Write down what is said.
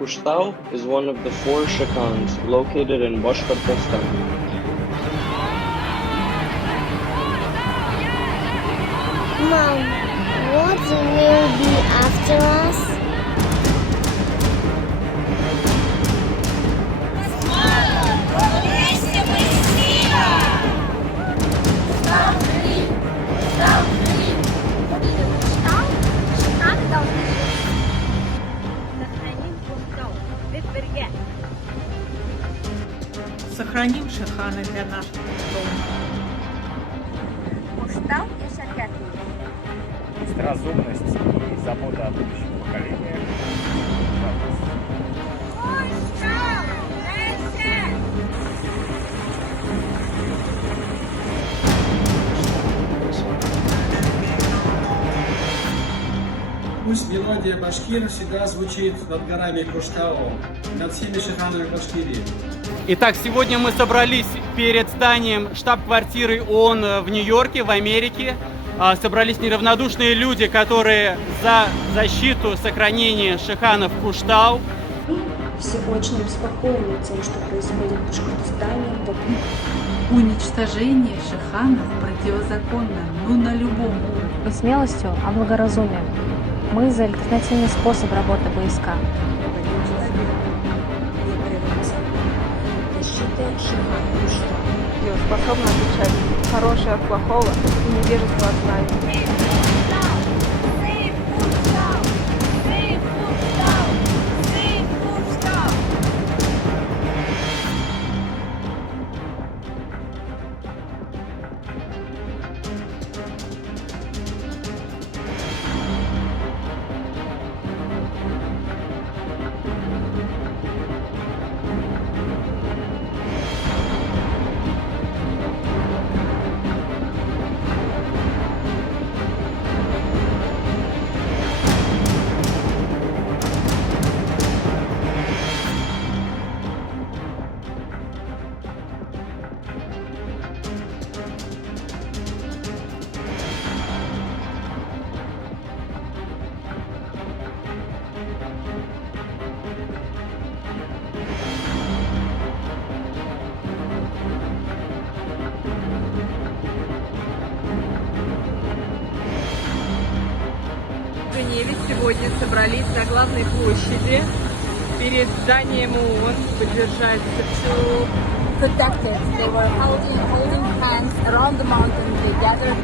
Kushtau is one of the 4 Shikhans located in Bashkortostan. Mom, what will be after us? Сохраним Шихана для наших потомков. Куштау и Шаркатни. Разумность и забота о будущих поколениях. Пусть мелодия башкир всегда звучит над горами Куштау, над всеми шиханами Башкирии. Итак, сегодня мы собрались перед зданием штаб-квартиры ООН в Нью-Йорке, в Америке. Собрались неравнодушные люди, которые за защиту сохранения шиханов Куштау. Все очень обеспокоены тем, что происходит в Башкортостане. Уничтожение шиханов противозаконно, на любом уровне. Не смелостью, а благоразумием. Мы за альтернативный способ работы ВСК. Защита шиханов Куштау. Способна отличать хорошее от плохого и невежество от знания. В Женеве сегодня собрались на главной площади перед зданием ООН поддержать всю protected. They were holding hands around the mountain. They gathered